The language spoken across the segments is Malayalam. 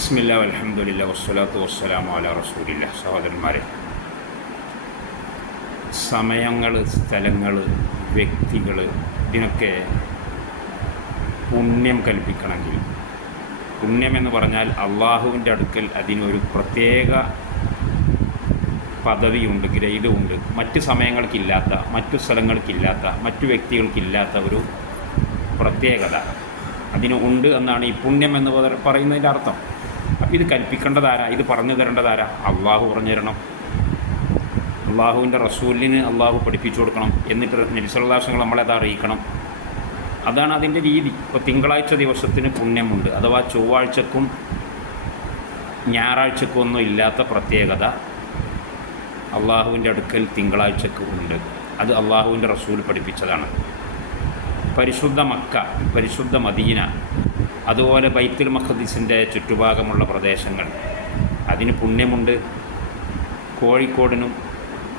ബിസ്മില്ല അലഹമുല്ല വസ്സലാത്തു വസ്സലാമു അല റസൂലില്ല. സഹോദരന്മാരെ സമയങ്ങൾ സ്ഥലങ്ങൾ വ്യക്തികൾ ഇതിനൊക്കെ പുണ്യം കൽപ്പിക്കണമെങ്കിൽ പുണ്യം എന്ന് പറഞ്ഞാൽ അള്ളാഹുവിന്റെ അടുക്കൽ അതിനൊരു പ്രത്യേക പദവിയുണ്ട് ഗ്രേഡുമുണ്ട് മറ്റ് സമയങ്ങൾക്കില്ലാത്ത മറ്റു സ്ഥലങ്ങൾക്കില്ലാത്ത മറ്റു വ്യക്തികൾക്കില്ലാത്ത ഒരു പ്രത്യേകത അതിന് ഉണ്ട് എന്നാണ് ഈ പുണ്യം എന്ന് പറ- പറയുന്നതിന്റെ അർത്ഥം. അപ്പം ഇത് കൽപ്പിക്കേണ്ടതാരാ? ഇത് പറഞ്ഞു തരേണ്ടതാരാ? അള്ളാഹു പറഞ്ഞു തരണം. അള്ളാഹുവിന്റെ റസൂലിന് അള്ളാഹു പഠിപ്പിച്ചു കൊടുക്കണം എന്നിട്ട് നബിസല്ലാസങ്ങൾ നമ്മളത് അറിയിക്കണം. അതാണ് അതിന്റെ രീതി. ഇപ്പോൾ തിങ്കളാഴ്ച ദിവസത്തിന് പുണ്യമുണ്ട്. അഥവാ ചൊവ്വാഴ്ചക്കും ഞായറാഴ്ചക്കും ഒന്നും ഇല്ലാത്ത പ്രത്യേകത അള്ളാഹുവിന്റെ അടുക്കൽ തിങ്കളാഴ്ചക്ക് ഉണ്ട്. അത് അള്ളാഹുവിന്റെ റസൂൽ പഠിപ്പിച്ചതാണ്. പരിശുദ്ധ മക്ക പരിശുദ്ധ മദീന അതുപോലെ ബൈത്തുൽ മഖദീസിന്റെ ചുറ്റുഭാഗമുള്ള പ്രദേശങ്ങൾ. അതിന് പുണ്യമുണ്ട്. കോഴിക്കോടിനും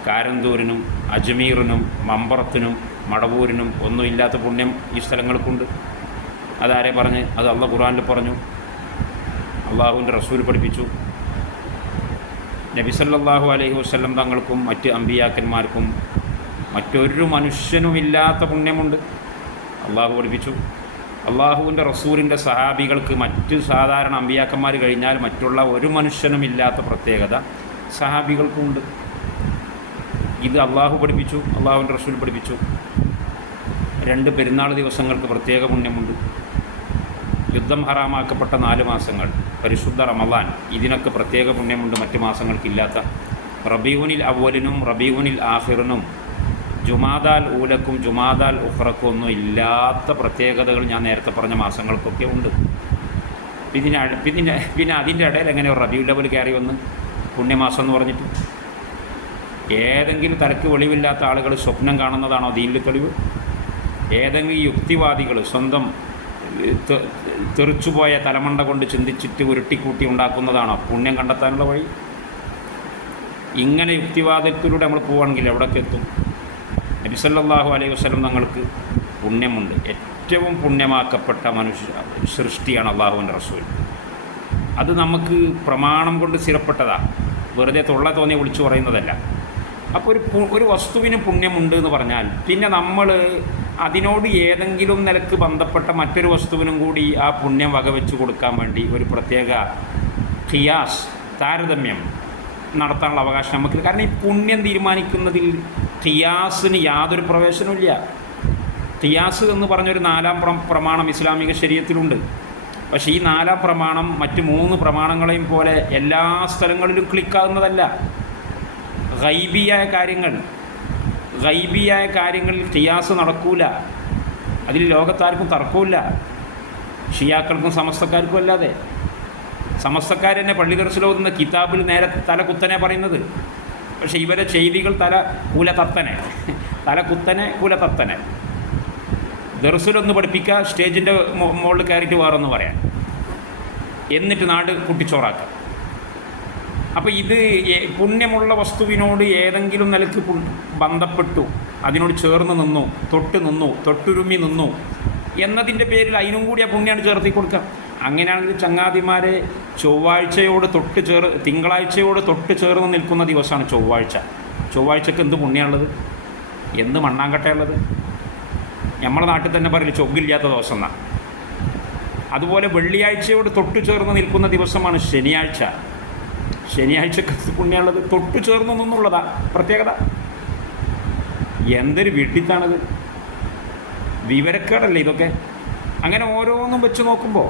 കാരന്തൂരിനും അജ്മീറിനും മമ്പറത്തിനും മടവൂരിനും ഒന്നുമില്ലാത്ത പുണ്യം ഈ സ്ഥലങ്ങൾക്കുണ്ട്. അതാരെ പറഞ്ഞ്? അത് അള്ള ഖുറാനിൽ പറഞ്ഞു. അള്ളാഹുവിന്റെ റസൂൽ പഠിപ്പിച്ചു. നബി സല്ലല്ലാഹു അലൈഹി വസ്ലം തങ്ങൾക്കും മറ്റ് അമ്പിയാക്കന്മാർക്കും മറ്റൊരു മനുഷ്യനുമില്ലാത്ത പുണ്യമുണ്ട്. അള്ളാഹു പഠിപ്പിച്ചു. അള്ളാഹുവിന്റെ റസൂലിന്റെ സഹാബികൾക്ക് മറ്റ് സാധാരണ അമ്പിയാക്കന്മാർ കഴിഞ്ഞാൽ മറ്റുള്ള ഒരു മനുഷ്യനും ഇല്ലാത്ത പ്രത്യേകത സഹാബികൾക്കുമുണ്ട് ഇത് അള്ളാഹു പഠിപ്പിച്ചു അള്ളാഹുവിന്റെ റസൂൽ പഠിപ്പിച്ചു. രണ്ട് പെരുന്നാൾ ദിവസങ്ങൾക്ക് പ്രത്യേക പുണ്യമുണ്ട്. യുദ്ധം ഹറാമാക്കപ്പെട്ട നാല് മാസങ്ങൾ പരിശുദ്ധ റമദാൻ ഇതിനൊക്കെ പ്രത്യേക പുണ്യമുണ്ട് മറ്റ് മാസങ്ങൾക്കില്ലാത്ത. റബീവുനിൽ അവലിനും റബീവുനിൽ ആഹിറിനും ജുമാദാൽ ഊലക്കും ജുമാദാൽ ഉഖറക്കും ഒന്നും ഇല്ലാത്ത പ്രത്യേകതകൾ ഞാൻ നേരത്തെ പറഞ്ഞ മാസങ്ങൾക്കൊക്കെ ഉണ്ട്. പിന്നെ പിന്നെ പിന്നെ അതിന്റെ ഇടയിൽ എങ്ങനെ റബിയു ലെവൽ കയറി വന്ന് പുണ്യമാസം എന്ന് പറഞ്ഞിട്ട്? ഏതെങ്കിലും തലക്ക് വെളിവില്ലാത്ത ആളുകൾ സ്വപ്നം കാണുന്നതാണോ ദീനിൽ തെളിവ്? ഏതെങ്കിലും യുക്തിവാദികൾ സ്വന്തം തെറിച്ചുപോയ തലമണ്ട കൊണ്ട് ചിന്തിച്ചിട്ട് ഉരുട്ടിക്കൂട്ടി ഉണ്ടാക്കുന്നതാണോ? പുണ്യം കണ്ടെത്താനുള്ള വഴി? ഇങ്ങനെ യുക്തിവാദത്തിലൂടെ നമ്മൾ പോവുകയാണെങ്കിൽ എവിടേക്ക് എത്തും? നബിസല്ലാഹു അലൈഹി വസ്ലം തങ്ങൾക്ക് പുണ്യമുണ്ട്. ഏറ്റവും പുണ്യമാക്കപ്പെട്ട മനുഷ്യ സൃഷ്ടിയാണ് അള്ളാഹുവിന്റെ റസൂൽ. അത് നമുക്ക് പ്രമാണം കൊണ്ട് സ്ഥിരപ്പെട്ടതാണ് വെറുതെ തൊള്ള തോന്നി വിളിച്ചു പറയുന്നതല്ല. അപ്പോൾ ഒരു ഒരു വസ്തുവിന് പുണ്യമുണ്ട് എന്ന് പറഞ്ഞാൽ പിന്നെ നമ്മൾ അതിനോട് ഏതെങ്കിലും നിലയ്ക്ക് ബന്ധപ്പെട്ട മറ്റൊരു വസ്തുവിനും കൂടി ആ പുണ്യം വകവെച്ച് കൊടുക്കാൻ വേണ്ടി ഒരു പ്രത്യേക ഖിയാസ് താരതമ്യം നടത്താനുള്ള അവകാശം നമുക്ക്. കാരണം ഈ പുണ്യം തീരുമാനിക്കുന്നതിൽ ഖിയാസിന് യാതൊരു പ്രവേശനമില്ല ഖിയാസ് എന്ന് പറഞ്ഞൊരു നാലാം പ്ര- പ്രമാണം ഇസ്ലാമിക ശരീരത്തിലുണ്ട്. പക്ഷേ ഈ നാലാം പ്രമാണം മറ്റ് മൂന്ന് പ്രമാണങ്ങളെയും പോലെ എല്ലാ സ്ഥലങ്ങളിലും ക്ലിക്കാകുന്നതല്ല ഗൈബിയായ കാര്യങ്ങൾ ഗൈബിയായ കാര്യങ്ങളിൽ ഖിയാസ് നടക്കൂല. അതിൽ ലോകത്താർക്കും തർക്കമില്ല ഷിയാക്കൾക്കും സമസ്തക്കാർക്കും അല്ലാതെ. സമസ്തക്കാർ തന്നെ പള്ളി ദർശനോതുന്ന കിതാബിൽ നേരെ തല കുത്തനെ പറയുന്നത് പക്ഷേ ഇവരെ ചെയ്തികൾ തല കൂലതത്തനെ തല കുത്തനെ കൂലതത്തനെ ദർസിലൊന്ന് പഠിപ്പിക്കുക സ്റ്റേജിന്റെ മുകളിൽ കയറിയിട്ട് വേറൊന്ന് പറയാം. എന്നിട്ട് നാട് കുട്ടിച്ചോറാക്കുക. അപ്പോൾ ഇത് പുണ്യമുള്ള വസ്തുവിനോട് ഏതെങ്കിലും നിലയ്ക്ക് ബന്ധപ്പെട്ടു അതിനോട് ചേർന്ന് നിന്നു തൊട്ട് നിന്നു തൊട്ടുരുമ്മി നിന്നു എന്നതിന്റെ പേരിൽ അതിനും കൂടി ആ പുണ്യമാണ് ചേർത്തി കൊടുക്കുക. അങ്ങനെയാണെങ്കിൽ ചങ്ങാതിമാരെ ചൊവ്വാഴ്ചയോട് തൊട്ട് ചേർ തിങ്കളാഴ്ചയോട് തൊട്ട് ചേർന്ന് നിൽക്കുന്ന ദിവസമാണ് ചൊവ്വാഴ്ച. ചൊവ്വാഴ്ചക്ക് എന്ത് പുണ്യമുള്ളത് എന്ത് മണ്ണാങ്കട്ടയുള്ളത് നമ്മുടെ നാട്ടിൽ തന്നെ പറയില്ല ചൊവ്വില്ലാത്ത ദിവസം എന്നാണ് അതുപോലെ വെള്ളിയാഴ്ചയോട് തൊട്ട് ചേർന്ന് നിൽക്കുന്ന ദിവസമാണ് ശനിയാഴ്ച. ശനിയാഴ്ചക്ക് പുണ്യമുള്ളത് തൊട്ട് ചേർന്ന് നിന്നുള്ളതാ പ്രത്യേകത. എന്തൊരു വീട്ടിത്താണത് വിവരക്കേടല്ലേ ഇതൊക്കെ? അങ്ങനെ ഓരോന്നും വെച്ച് നോക്കുമ്പോൾ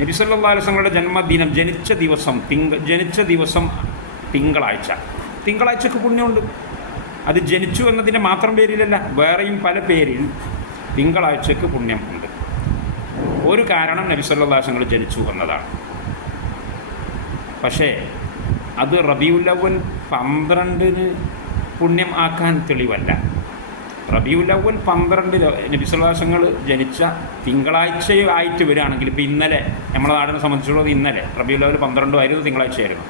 നബിസല്ലാസ്ങ്ങളുടെ ജന്മദിനം ജനിച്ച ദിവസം തിങ്ക ജനിച്ച ദിവസം തിങ്കളാഴ്ച. തിങ്കളാഴ്ചക്ക് പുണ്യമുണ്ട്. അത് ജനിച്ചു എന്നതിന്റെ മാത്രം പേരിലല്ല വേറെയും പല പേരിൽ തിങ്കളാഴ്ചക്ക് പുണ്യം ഉണ്ട്. ഒരു കാരണം നബിസല്ലാസങ്ങൾ ജനിച്ചു എന്നതാണ്. പക്ഷേ അത് റബിയുല്ലവൻ പന്ത്രണ്ടിന് പുണ്യം ആക്കാൻ തെളിവല്ല. റബിയുല്ലവൽ പന്ത്രണ്ട് നബിസ്വലാസങ്ങൾ ജനിച്ച തിങ്കളാഴ്ച ആയിട്ട് വരികയാണെങ്കിൽ ഇപ്പോൾ ഇന്നലെ നമ്മുടെ നാടിനെ സംബന്ധിച്ചുള്ളത് ഇന്നലെ റബിയുലവൽ പന്ത്രണ്ടും ആയിരുന്നു തിങ്കളാഴ്ചയായിരുന്നു.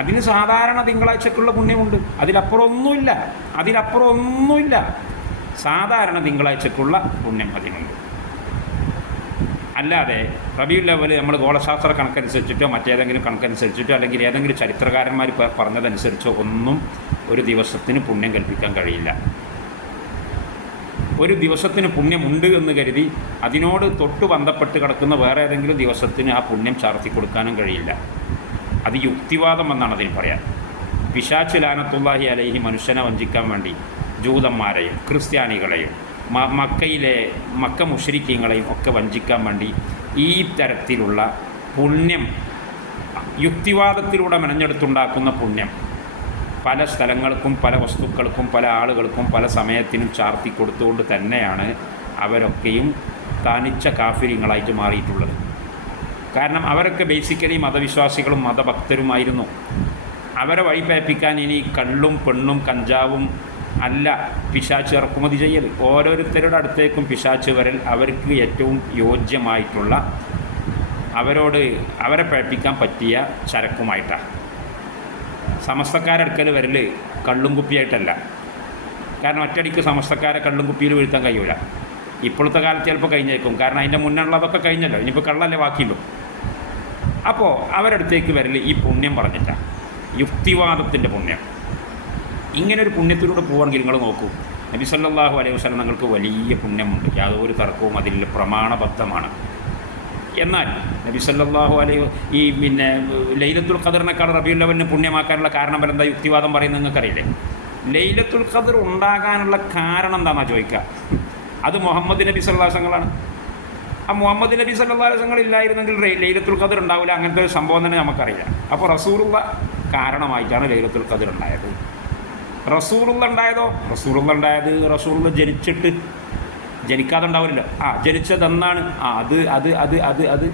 അതിന് സാധാരണ തിങ്കളാഴ്ചക്കുള്ള പുണ്യമുണ്ട്. അതിലപ്പുറം ഒന്നുമില്ല അതിലപ്പുറം ഒന്നുമില്ല സാധാരണ തിങ്കളാഴ്ചക്കുള്ള പുണ്യം അതിനുണ്ട്. അല്ലാതെ റബിയുൽ നമ്മൾ ഗോളശാസ്ത്ര കണക്കനുസരിച്ചിട്ടോ മറ്റേതെങ്കിലും കണക്കനുസരിച്ചിട്ടോ അല്ലെങ്കിൽ ഏതെങ്കിലും ചരിത്രകാരന്മാർ പറഞ്ഞതനുസരിച്ചോ ഒന്നും ഒരു ദിവസത്തിന് പുണ്യം കൽപ്പിക്കാൻ കഴിയില്ല. ഒരു ദിവസത്തിന് പുണ്യമുണ്ട് എന്ന് കരുതി അതിനോട് തൊട്ട് ബന്ധപ്പെട്ട് കിടക്കുന്ന വേറെ ഏതെങ്കിലും ദിവസത്തിന് ആ പുണ്യം ചാർത്തി കൊടുക്കാനും കഴിയില്ല. അത് യുക്തിവാദം എന്നാണ് അതിന് പറയാൻ. പിശാച്ച് ലാനത്തുള്ളാഹി അലൈഹി മനുഷ്യനെ വഞ്ചിക്കാൻ വേണ്ടി ജൂതന്മാരെയും ക്രിസ്ത്യാനികളെയും മക്കയിലെ മക്ക മുഷരിക്കങ്ങളെയും ഒക്കെ വഞ്ചിക്കാൻ വേണ്ടി ഈ തരത്തിലുള്ള പുണ്യം യുക്തിവാദത്തിലൂടെ മെനഞ്ഞെടുത്തുണ്ടാക്കുന്ന പുണ്യം പല സ്ഥലങ്ങൾക്കും പല വസ്തുക്കൾക്കും പല ആളുകൾക്കും പല സമയത്തിനും ചാർത്തി കൊടുത്തുകൊണ്ട് തന്നെയാണ് അവരൊക്കെയും തനിച്ച കാഫിര്യങ്ങളായിട്ട് മാറിയിട്ടുള്ളത്. കാരണം അവരൊക്കെ ബേസിക്കലി മതവിശ്വാസികളും മതഭക്തരുമായിരുന്നു. അവരെ വഴിപ്പയപ്പിക്കാൻ ഇനി കള്ളും പെണ്ണും കഞ്ചാവും അല്ല പിശാച്ച് ഇറക്കുമതി ചെയ്യൽ ഓരോരുത്തരുടെ അടുത്തേക്കും പിശാച്ച് വരൽ അവർക്ക് ഏറ്റവും യോജ്യമായിട്ടുള്ള അവരോട് അവരെ പഴപ്പിക്കാൻ പറ്റിയ ചരക്കുമായിട്ടാണ്. സമസ്തക്കാരെടുക്കൽ വരൽ കള്ളും കുപ്പിയായിട്ടല്ല. കാരണം ഒറ്റടിക്ക് സമസ്തക്കാരെ കള്ളും കുപ്പിയിൽ വീഴ്ത്താൻ കഴിയൂല. ഇപ്പോഴത്തെ കാലത്ത് ചിലപ്പോൾ കഴിഞ്ഞേക്കും. കാരണം അതിന്റെ മുന്നുള്ളതൊക്കെ കഴിഞ്ഞല്ലോ. ഇനിയിപ്പോൾ കള്ളല്ലേ ബാക്കിയുള്ളൂ. അപ്പോൾ അവരടുത്തേക്ക് വരൽ ഈ പുണ്യം പറഞ്ഞില്ല യുക്തിവാദത്തിന്റെ പുണ്യം. ഇങ്ങനെ ഒരു പുണ്യത്തിലൂടെ പോവുകയാണെങ്കിൽ നിങ്ങൾ നോക്കൂ. നബി സല്ലല്ലാഹു അലൈഹി വസല്ലം നിങ്ങൾക്ക് വലിയ പുണ്യമുണ്ട്. യാതൊരു തർക്കവും അതിൽ പ്രമാണബദ്ധമാണ്. എന്നാൽ നബി സല്ലാഹു അലൈ ഈ പിന്നെ ലൈലത്തുൽ ഖദറിനേക്കാൾ റബിയുള്ളവന് പുണ്യമാക്കാനുള്ള കാരണം എന്താ യുക്തിവാദം പറയുന്നത് നിങ്ങൾക്കറിയില്ലേ? ലൈലത്തുൽ ഖദർ ഉണ്ടാകാനുള്ള കാരണം എന്താണെന്നാ ചോദിക്കുക? അത് മുഹമ്മദ് നബി സല്ലാസങ്ങളാണ് ആ മുഹമ്മദ് നബി സല്ലാസങ്ങൾ ഇല്ലായിരുന്നെങ്കിൽ ലൈലത്തുൽ ഖദർ ഉണ്ടാവില്ല. അങ്ങനത്തെ ഒരു സംഭവം തന്നെ നമുക്കറിയാം അപ്പോൾ റസൂറുള്ള കാരണമായിട്ടാണ് ലൈലത്തുൽ ഖദർ ഉണ്ടായത്. റസൂറുള്ള ഉണ്ടായതോ? റസൂറുള്ള ഉണ്ടായത് റസൂറുള്ള ജനിച്ചിട്ട് ജനിക്കാതെ ഉണ്ടാവില്ലല്ലോ ആ ജനിച്ചത് എന്നാണ് ആ അത് അത് അത് അത് അത്.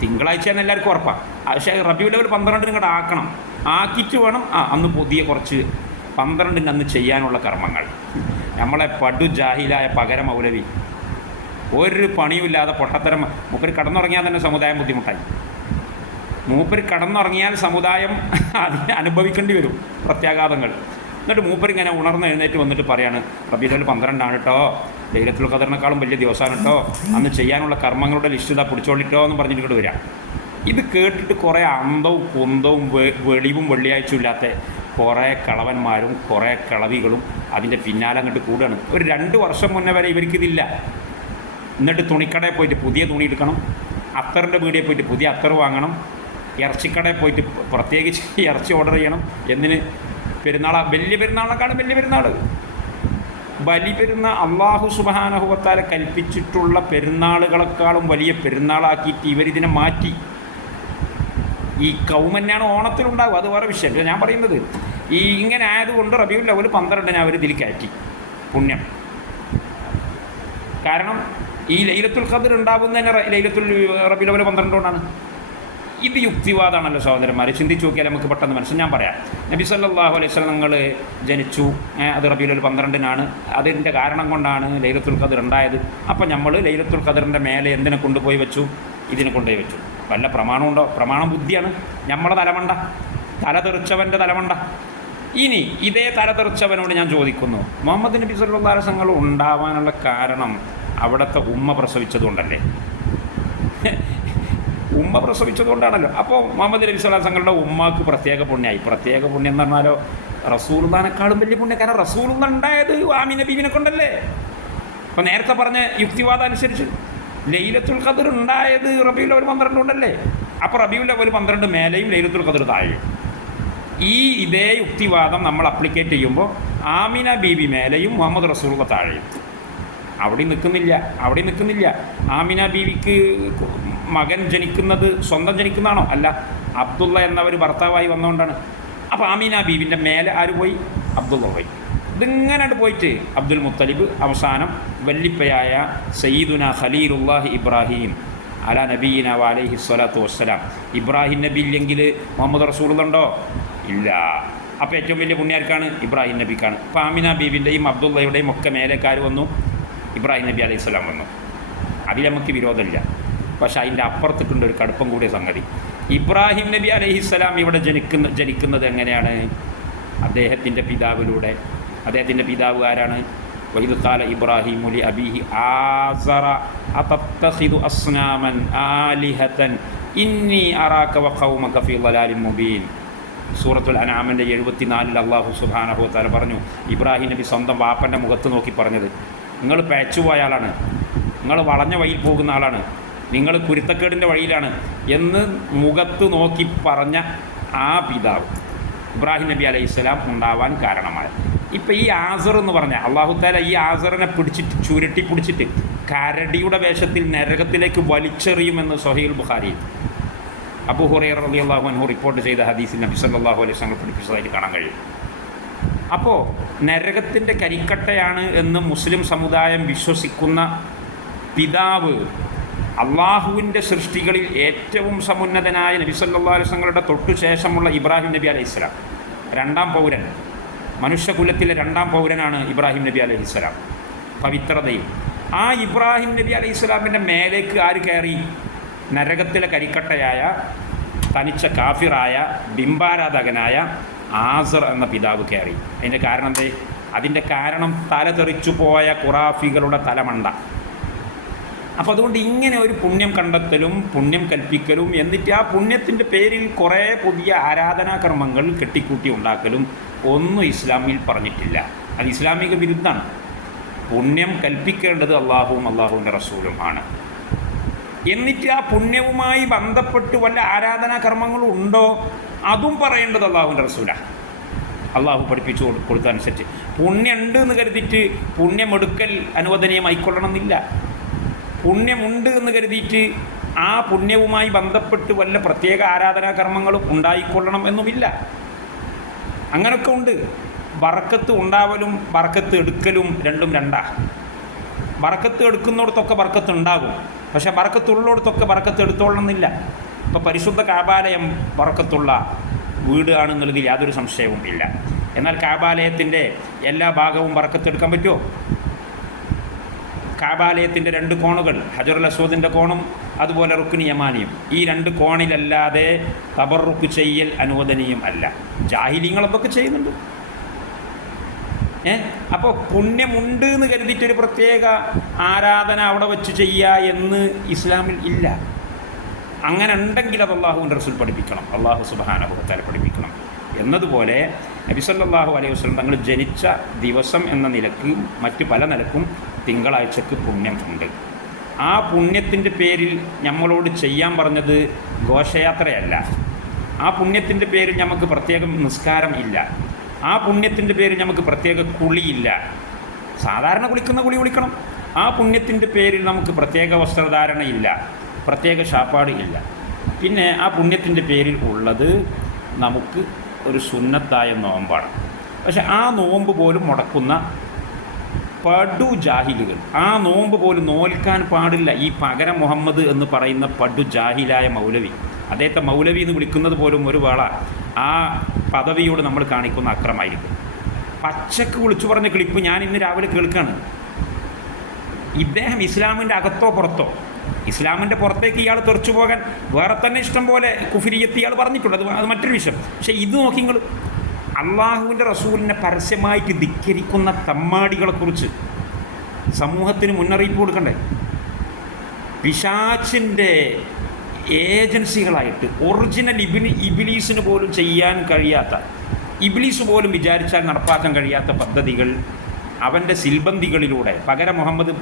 തിങ്കളാഴ്ച തന്നെ എല്ലാവർക്കും ഉറപ്പാണ് പക്ഷേ റബിയു ലെവൽ പന്ത്രണ്ടിന് ഇങ്ങോട്ട് ആക്കണം. ആക്കിയിട്ട് വേണം ആ അന്ന് പുതിയ കുറച്ച് പന്ത്രണ്ടിന് അന്ന് ചെയ്യാനുള്ള കർമ്മങ്ങൾ. നമ്മളെ പടു ജാഹിലായ പകര മൗലവി ഒരു പണിയുമില്ലാതെ പൊട്ടത്തരം മൂപ്പർ കടന്നുറങ്ങിയാൽ തന്നെ സമുദായം ബുദ്ധിമുട്ടായി. മൂപ്പർ കടന്നുറങ്ങിയാൽ സമുദായം അതിനെ അനുഭവിക്കേണ്ടി വരും പ്രത്യാഘാതങ്ങൾ. എന്നിട്ട് മൂപ്പർ ഇങ്ങനെ ഉണർന്ന് എഴുന്നേറ്റ് വന്നിട്ട് പറയാണ് റബീലൽ പന്ത്രണ്ടാണ് കേട്ടോ ലൈലത്തുൽ ഖദറിനേക്കാളും വലിയ ദിവസമാണ് കേട്ടോ അന്ന് ചെയ്യാനുള്ള കർമ്മങ്ങളുടെ ലിസ്റ്റ് ഇതാ പിടിച്ചോളിട്ടോ എന്ന് പറഞ്ഞിട്ട് വരാം. ഇത് കേട്ടിട്ട് കുറേ അന്തവും കുന്തവും വെളിവും വെള്ളിയാഴ്ചയും ഇല്ലാത്ത കുറേ കളവന്മാരും കുറേ കളവികളും അതിന്റെ പിന്നാലെ അങ്ങോട്ട് കൂടുകയാണ്. ഒരു രണ്ട് വർഷം മുന്നേ വരെ ഇവർക്കിതില്ല എന്നിട്ട് തുണിക്കടയിൽ പോയിട്ട് പുതിയ തുണി എടുക്കണം അത്തറിന്റെ പീടിയിൽ പോയിട്ട് പുതിയ അത്തർ വാങ്ങണം ഇറച്ചിക്കടയിൽ പോയിട്ട് പ്രത്യേകിച്ച് ഇറച്ചി ഓർഡർ ചെയ്യണം എന്തിന് പെരുന്നാൾ വലിയ പെരുന്നാളിനെക്കാളും വലിയ പെരുന്നാൾ ബലി പെരുന്നാൾ അള്ളാഹു സുബാനഹുവത്താലെ കൽപ്പിച്ചിട്ടുള്ള പെരുന്നാളുകളെക്കാളും വലിയ പെരുന്നാളാക്കിയിട്ട് ഇവരിതിനെ മാറ്റി. ഈ കൗമന്നെയാണ് ഓണത്തിലുണ്ടാവുക. അത് വേറെ വിഷയം അല്ല ഞാൻ പറയുന്നത് ഈ ഇങ്ങനെ ആയതുകൊണ്ട് റബിയുൽ ലെവൽ പന്ത്രണ്ടിന് അവർ ഇതിൽ കയറ്റി. പുണ്യം. കാരണം ഈ ലൈലത്തുൽ ഖദർ ഉണ്ടാവുന്നതന്നെ റ- ലൈലത്തുൽ റബിയുൽ പന്ത്രണ്ട് പന്ത്രണ്ടോണ്ടാണ് ഇത് യുക്തിവാദമാണല്ലോ സഹോദരന്മാർ ചിന്തിച്ച് നോക്കിയാൽ നമുക്ക് പെട്ടെന്ന് മനസ്സിൽ ഞാൻ പറയാം. നബി സല്ലാഹു അലൈഹി വസല്ലം നിങ്ങൾ ജനിച്ചു. അത് റബിയുൽ പന്ത്രണ്ടിനാണ്. അതിന്റെ കാരണം കൊണ്ടാണ് ലൈലത്തുൽ ഖദർ ഉണ്ടായത്. അപ്പം നമ്മൾ ലൈലത്തുൽ ഖദറിന്റെ മേലെ എന്തിനെ കൊണ്ടുപോയി വെച്ചു? ഇതിനെ കൊണ്ടുപോയി വെച്ചു. വല്ല പ്രമാണമുണ്ടോ പ്രമാണം ബുദ്ധിയാണ്. നമ്മളെ തലമണ്ട. തല തെറിച്ചവന്റെ തലമണ്ട. ഇനി ഇതേ തല തെറിച്ചവനോട് ഞാൻ ചോദിക്കുന്നു. മുഹമ്മദ് നബി അലൈഹി വസല്ലം ഉണ്ടാവാനുള്ള കാരണം അവിടുത്തെ ഉമ്മ പ്രസവിച്ചതുകൊണ്ടല്ലേ? ഉമ്മ പ്രസവിച്ചതുകൊണ്ടാണല്ലോ. അപ്പോൾ മുഹമ്മദ് നബി സ്വലാ തങ്ങളുടെ ഉമ്മക്ക് പ്രത്യേക പുണ്യമായി പ്രത്യേക പുണ്യം എന്ന് പറഞ്ഞാലോ റസൂർദാനേക്കാളും വലിയ പുണ്യം കാരണം റസൂർദ ഉണ്ടായത് ആമിന ബീവിനെ കൊണ്ടല്ലേ? അപ്പോൾ നേരത്തെ പറഞ്ഞ യുക്തിവാദം അനുസരിച്ച് ലൈലത്തുൽ ഖദർ ഉണ്ടായത് റബിയുള്ള ഒരു പന്ത്രണ്ട് ഉണ്ടല്ലേ അപ്പോൾ റബിയുള്ള ഒരു പന്ത്രണ്ട് മേലെയും ലൈലത്തുൽ ഖദർ താഴെയും. ഈ ഇതേ യുക്തിവാദം നമ്മൾ അപ്ലിക്കേറ്റ് ചെയ്യുമ്പോൾ ആമിന ബീവി മേലെയും മുഹമ്മദ് റസൂൽ താഴെയും. അവിടെ നിൽക്കുന്നില്ല അവിടെ നിൽക്കുന്നില്ല ആമിന ബീവിക്ക് മകൻ ജനിക്കുന്നത് സ്വന്തം ജനിക്കുന്നതാണോ? അല്ല. അബ്ദുള്ള എന്നവർ ഭർത്താവായി വന്നുകൊണ്ടാണ് അപ്പോൾ ആമീന ബീബിന്റെ മേലെ ആര് പോയി? അബ്ദുള്ള പോയി. ഇതിങ്ങനെ പോയിട്ട് അബ്ദുൽ മുത്തലിബ് അവസാനം വല്ലിപ്പയായ സയ്യിദുന ഖലീലുല്ലാഹി ഇബ്രാഹിം അല നബീന വാലഹി സ്വലാത്തു വസ്സലാം. ഇബ്രാഹിം നബി ഇല്ലെങ്കിൽ മുഹമ്മദ് റസൂളുണ്ടോ ഇല്ല. അപ്പോൾ ഏറ്റവും വലിയ പുണ്യാർക്കാണ് ഇബ്രാഹിം നബിക്കാണ്. അപ്പോൾ ആമിന ബീബിന്റെയും അബ്ദുള്ളയുടെയും ഒക്കെ മേലേക്കാർ വന്നു? ഇബ്രാഹിം നബി അലൈഹി സ്വലാം വന്നു. അതിൽ നമുക്ക് വിരോധമില്ല. പക്ഷേ അതിന്റെ അപ്പുറത്തേക്കുണ്ട് ഒരു കടുപ്പം കൂടിയ സംഗതി. ഇബ്രാഹിം നബി അലഹിസ്സലാം ഇവിടെ ജനിക്കുന്ന ജനിക്കുന്നത് എങ്ങനെയാണ്? അദ്ദേഹത്തിന്റെ പിതാവിലൂടെ. അദ്ദേഹത്തിന്റെ പിതാവ് ആരാണ്? വൈദുത്താല ഇബ്രാഹിം അലി അബിഹി ആസറ അതത്തസിദു അസ്നാമൻ ആലിഹതൻ ഇന്നി അറാക്ക വഖൗമ കഫീ വലാലിൻ മുബീൻ. സൂറത്തുൽ അനാമന്റെ എഴുപത്തിനാലിൽ അള്ളാഹു സുബാനഹു താല പറഞ്ഞു ഇബ്രാഹിം നബി സ്വന്തം വാപ്പന്റെ മുഖത്ത് നോക്കി പറഞ്ഞത് നിങ്ങൾ പഴച്ചു പോയ ആളാണ്. നിങ്ങൾ വളഞ്ഞ വഴിയിൽ പോകുന്ന ആളാണ്. നിങ്ങൾ കുരുത്തക്കേടിന്റെ വഴിയിലാണ് എന്ന് മുഖത്ത് നോക്കി പറഞ്ഞ ആ പിതാവ് ഇബ്രാഹിം നബി അലൈഹി സ്വലാം ഉണ്ടാവാൻ കാരണമായത് ഇപ്പം ഈ ആസർ എന്ന് പറഞ്ഞ അള്ളാഹുത്താല ഈ ആസറിനെ പിടിച്ചിട്ട് ചുരുട്ടി പിടിച്ചിട്ട് കരടിയുടെ വേഷത്തിൽ നരകത്തിലേക്ക് വലിച്ചെറിയുമെന്ന് സൊഹീൽ ബുഖാരി. അബു ഹുറൈർ അലി അള്ളാഹു അൻഹു റിപ്പോർട്ട് ചെയ്ത ഹദീസിൽ നബി സല്ലല്ലാഹു അലൈഹി സ്വലം പഠിപ്പിച്ചതായിട്ട് കാണാൻ കഴിയും. അപ്പോൾ നരകത്തിന്റെ കരിക്കട്ടയാണ് എന്ന് മുസ്ലിം സമുദായം വിശ്വസിക്കുന്ന പിതാവ് അള്ളാഹുവിന്റെ സൃഷ്ടികളിൽ ഏറ്റവും സമുന്നതനായ നബി സല്ലല്ലാഹു അലൈഹി വസല്ലങ്ങളുടെ തൊട്ടു ശേഷമുള്ള ഇബ്രാഹിം നബി അലൈഹി സ്വലാം. രണ്ടാം പൗരൻ. മനുഷ്യകുലത്തിലെ രണ്ടാം പൗരനാണ് ഇബ്രാഹിം നബി അലൈഹി സ്വലാം. പവിത്രതയും. ആ ഇബ്രാഹിം നബി അലൈഹി സ്വലാമിന്റെ മേലേക്ക് ആര് കയറി? നരകത്തിലെ കരിക്കട്ടയായ തനിച്ച കാഫിറായ ബിംബാരാധകനായ ആസർ എന്ന പിതാവ് കയറി. അതിന്റെ കാരണം എന്തേ? അതിന്റെ കാരണം തലതെറിച്ചു പോയ ഖുറാഫികളുടെ തലമണ്ട. അപ്പോൾ അതുകൊണ്ട് ഇങ്ങനെ ഒരു പുണ്യം കണ്ടെത്തലും പുണ്യം കൽപ്പിക്കലും എന്നിട്ട് ആ പുണ്യത്തിന്റെ പേരിൽ കുറേ പുതിയ ആരാധനാകർമ്മങ്ങൾ കെട്ടിക്കൂട്ടി ഉണ്ടാക്കലും ഒന്നും ഇസ്ലാമിൽ പറഞ്ഞിട്ടില്ല. അത് ഇസ്ലാമിക വിരുദ്ധമാണ്. പുണ്യം കൽപ്പിക്കേണ്ടത് അള്ളാഹുവും അള്ളാഹുവിന്റെ റസൂലുമാണ്. എന്നിട്ട് ആ പുണ്യവുമായി ബന്ധപ്പെട്ട് വല്ല ആരാധനാ കർമ്മങ്ങളും ഉണ്ടോ? അതും പറയേണ്ടത് അള്ളാഹുവിന്റെ റസൂലാണ് അള്ളാഹു പഠിപ്പിച്ചു കൊടുത്തനുസരിച്ച് പുണ്യം ഉണ്ട് എന്ന് കരുതിയിട്ട് പുണ്യമെടുക്കൽ അനുവദനീയമായിക്കൊള്ളണം എന്നില്ല പുണ്യമുണ്ട് എന്ന് കരുതിയിട്ട് ആ പുണ്യവുമായി ബന്ധപ്പെട്ട് വല്ല പ്രത്യേക ആരാധനാ കർമ്മങ്ങളും ഉണ്ടായിക്കൊള്ളണം എന്നുമില്ല. അങ്ങനൊക്കെ ഉണ്ട്. ബറക്കത്ത് ഉണ്ടാവലും ബറക്കത്ത് എടുക്കലും രണ്ടും രണ്ടാ. ബറക്കത്ത് എടുക്കുന്നിടത്തൊക്കെ ബറക്കത്ത് ഉണ്ടാകും. പക്ഷേ ബറക്കത്ത് എടുത്തോളണം എന്നില്ല. ഇപ്പോൾ പരിശുദ്ധ കാബാലയം ബറക്കത്തുള്ള വീട് ആണെന്നുള്ളതിൽ യാതൊരു സംശയവും ഇല്ല. എന്നാൽ കാബാലയത്തിന്റെ എല്ലാ ഭാഗവും ബറക്കത്തെടുക്കാൻ പറ്റുമോ? കാബാലയത്തിന്റെ രണ്ട് കോണുകൾ ഹജറുൽ അസോദിന്റെ കോണും അതുപോലെ റുക്നി യമാനിയും. ഈ രണ്ട് കോണിലല്ലാതെ തബറുക്ക് ചെയ്യൽ അനുവദനീയം അല്ല. ജാഹിലിങ്ങളൊക്കെ ചെയ്യുന്നുണ്ട്. ഏ? അപ്പോൾ പുണ്യമുണ്ട് എന്ന് കരുതിയിട്ടൊരു പ്രത്യേക ആരാധന അവിടെ വെച്ച് ചെയ്യുക എന്ന് ഇസ്ലാമിൽ ഇല്ല. അങ്ങനെ ഉണ്ടെങ്കിൽ അത് അള്ളാഹുവിന്റെ റസൂൽ പഠിപ്പിക്കണം. അള്ളാഹു സുബാനഹുത്താല പഠിപ്പിക്കണം. എന്നതുപോലെ നബിസല്ലാഹു അലൈഹി വസ്ലം തങ്ങൾ ജനിച്ച ദിവസം എന്ന നിലയ്ക്ക് മറ്റ് പല നിലക്കും തിങ്കളാഴ്ചക്ക് പുണ്യം ഉണ്ട്. ആ പുണ്യത്തിന്റെ പേരിൽ നമ്മളോട് ചെയ്യാൻ പറഞ്ഞത് ഘോഷയാത്രയല്ല. ആ പുണ്യത്തിന്റെ പേരിൽ നമുക്ക് പ്രത്യേകം നിസ്കാരം ഇല്ല. ആ പുണ്യത്തിന്റെ പേരിൽ നമുക്ക് പ്രത്യേക കുളിയില്ല സാധാരണ കുളിക്കുന്ന കുളി കുളിക്കണം. ആ പുണ്യത്തിന്റെ പേരിൽ നമുക്ക് പ്രത്യേക വസ്ത്രധാരണയില്ല പ്രത്യേക ഷാപ്പാട് ഇല്ല. പിന്നെ ആ പുണ്യത്തിന്റെ പേരിൽ ഉള്ളത് നമുക്ക് ഒരു സുന്നത്തായ നോമ്പാണ്. പക്ഷെ ആ നോമ്പ് പോലും മുടക്കുന്ന പടു ജാഹിലുകൾ. ആ നോമ്പ് പോലും നോൽക്കാൻ പാടില്ല ഈ പകര മുഹമ്മദ് എന്ന് പറയുന്ന പടു ജാഹിലായ മൗലവി. അദ്ദേഹത്തെ മൗലവി എന്ന് വിളിക്കുന്നത് പോലും ഒരു വേള ആ പദവിയോട് നമ്മൾ കാണിക്കുന്ന അക്രമായിരിക്കും. പച്ചക്ക് വിളിച്ചു പറഞ്ഞ ക്ലിപ്പ് ഞാൻ ഇന്ന് രാവിലെ കേൾക്കുകയാണ് ഇദ്ദേഹം ഇസ്ലാമിന്റെ അകത്തോ പുറത്തോ ഇസ്ലാമിന്റെ പുറത്തേക്ക് ഇയാൾ തെറിച്ചു പോകാൻ വേറെ തന്നെ ഇഷ്ടം പോലെ കുഫിരിയത്ത് ഇയാൾ പറഞ്ഞിട്ടുണ്ട്. അത് അത് മറ്റൊരു വിഷയം. പക്ഷേ ഇത് നോക്കി നിങ്ങൾ അള്ളാഹുവിന്റെ റസൂലിനെ പരസ്യമായിട്ട് ധിക്കരിക്കുന്ന തമ്മാടികളെക്കുറിച്ച് സമൂഹത്തിന് മുന്നറിയിപ്പ് കൊടുക്കണ്ടേ? പിശാച്ചിന്റെ ഏജൻസികളായിട്ട് ഒറിജിനൽ ഇബിലി ഇബിലീസിന് പോലും ചെയ്യാൻ കഴിയാത്ത ഇബിലീസ് പോലും വിചാരിച്ചാൽ നടപ്പാക്കാൻ കഴിയാത്ത പദ്ധതികൾ അവന്റെ സിൽബന്തികളിലൂടെ പകര മുഹമ്മദ്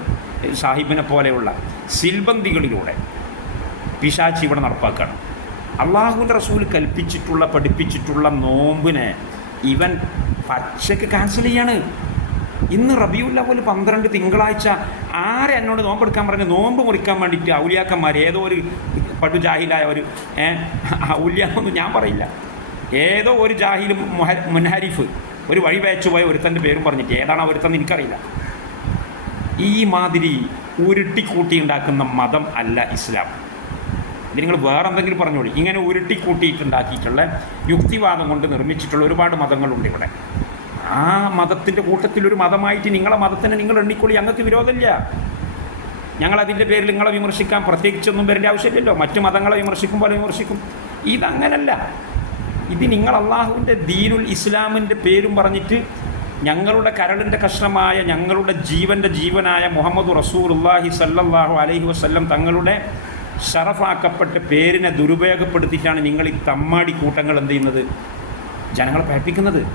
സാഹിബിനെ പോലെയുള്ള സിൽബന്തികളിലൂടെ പിശാച്ച് ഇവിടെ നടപ്പാക്കണം. അള്ളാഹുവിന്റെ റസൂൽ കൽപ്പിച്ചിട്ടുള്ള പഠിപ്പിച്ചിട്ടുള്ള നോമ്പിനെ ഇവൻ പച്ചക്ക് ക്യാൻസൽ ചെയ്യാണ്. ഇന്ന് റബിയുല്ല പോലെ പന്ത്രണ്ട് തിങ്കളാഴ്ച ആരെ എന്നോട് നോമ്പെടുക്കാൻ പറഞ്ഞ് നോമ്പ് മുറിക്കാൻ വേണ്ടിയിട്ട് ഔലിയാക്കന്മാർ ഏതോ ഒരു പടു ജാഹിലായ ഒരു ഔലിയാന്നൊന്നും ഞാൻ പറയില്ല. ഏതോ ഒരു ജാഹിലും മുഹ മുൻഹരിഫ് ഒരു വഴി വയച്ചു പോയ ഒരുത്തന്റെ പേരും പറഞ്ഞിട്ട് ഏതാണ് ആ ഒരുത്തന്ന് എനിക്കറിയില്ല. ഈ മാതിരി ഉരുട്ടിക്കൂട്ടി ഉണ്ടാക്കുന്ന മതം അല്ല ഇസ്ലാം. ഇത് നിങ്ങൾ വേറെ എന്തെങ്കിലും പറഞ്ഞോളി. ഇങ്ങനെ ഉരുട്ടിക്കൂട്ടിയിട്ടുണ്ടാക്കിയിട്ടുള്ള യുക്തിവാദം കൊണ്ട് നിർമ്മിച്ചിട്ടുള്ള ഒരുപാട് മതങ്ങളുണ്ട് ഇവിടെ. ആ മതത്തിന്റെ കൂട്ടത്തിൽ ഒരു മതമായിട്ട് നിങ്ങളെ മതത്തിനെ നിങ്ങൾ എണ്ണിക്കൊള്ളി. ഞങ്ങൾക്ക് വിരോധമില്ല. ഞങ്ങളതിന്റെ പേരിൽ നിങ്ങളെ വിമർശിക്കാൻ പ്രത്യേകിച്ചൊന്നും വരേണ്ട ആവശ്യമില്ലല്ലോ. മറ്റു മതങ്ങളെ വിമർശിക്കും പോലെ വിമർശിക്കും. ഇതങ്ങനല്ല. ഇത് നിങ്ങൾ അള്ളാഹുവിന്റെ ദീനുൽ ഇസ്ലാമിന്റെ പേരും പറഞ്ഞിട്ട് ഞങ്ങളുടെ കരളിന്റെ കഷ്ണമായ ഞങ്ങളുടെ ജീവന്റെ ജീവനായ മുഹമ്മദ് റസൂലുള്ളാഹി സല്ലാഹു അലൈഹി വസ്ല്ലം തങ്ങളുടെ ഷറഫാക്കപ്പെട്ട പേരിനെ ദുരുപയോഗപ്പെടുത്തിയിട്ടാണ് നിങ്ങൾ ഈ തമ്മാടി കൂട്ടങ്ങൾ എന്ത് ചെയ്യുന്നത്? ജനങ്ങളെ പഠിപ്പിക്കുന്നത്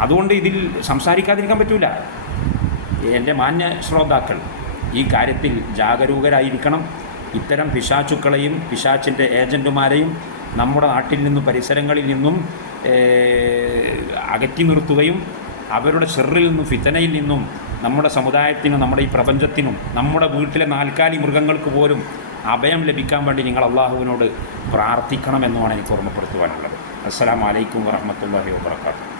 അതുകൊണ്ട് ഇതിൽ സംസാരിക്കാതിരിക്കാൻ പറ്റൂല. എന്റെ മാന്യ ശ്രോതാക്കൾ ഈ കാര്യത്തിൽ ജാഗരൂകരായിരിക്കണം. ഇത്തരം പിശാചുക്കളെയും പിശാച്ചിന്റെ ഏജന്റുമാരെയും നമ്മുടെ നാട്ടിൽ നിന്നും പരിസരങ്ങളിൽ നിന്നും അകറ്റി നിർത്തുകയും അവരുടെ ചെറിൽ നിന്നും ഫിത്തനയിൽ നിന്നും നമ്മുടെ സമുദായത്തിനും നമ്മുടെ ഈ പ്രപഞ്ചത്തിനും നമ്മുടെ വീട്ടിലെ നാൽക്കാലി മൃഗങ്ങൾക്ക് പോലും അഭയം ലഭിക്കാൻ വേണ്ടി നിങ്ങൾ അള്ളാഹുവിനോട് പ്രാർത്ഥിക്കണമെന്നുമാണ് എനിക്ക് ഓർമ്മപ്പെടുത്തുവാനുള്ളത്. അസ്സാം വലൈക്കും വറഹ്മത്തുള്ളാഹി വബറകാതുഹു.